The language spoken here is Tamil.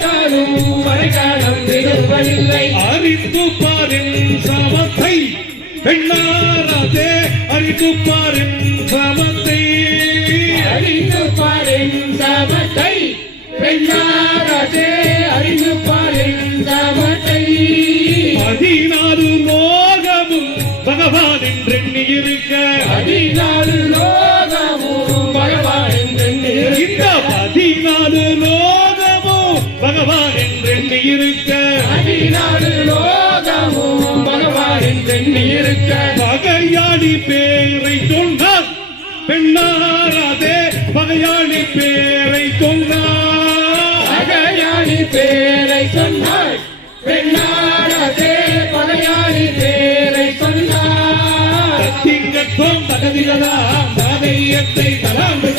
நினைத்தாலும் மழைக்காலம் விடுவதில்லை. அறிந்து பாரின் சமத்தை பெண்ணாராதே அறிந்து பாரின் சமத்தை அறிந்து பாரின் சமத்தை பெண்ணாராதே அறிந்து பாரின் சமத்தை 14 லோகமும் பகவான் என்றெண்ணி இருக்க 14 லோகமும் பகவான் என்றெண்ணி இந்த 14 லோகமும் பகவான் என்றெண்ணி இருக்க 14 லோகமும் பகவான் என்றெண்ணி இருக்க பகையாளி பேரை சொன்னார் பெண்ணாராதே பகையாளி பேரை சொன்னார் பகையாளி பேரை சொன்னார் பெண்ணாராதே பகையாளி பேரை சொன்னார் திங்கட்டும் தகதிகளாம் தாதையத்தை தலாண்டு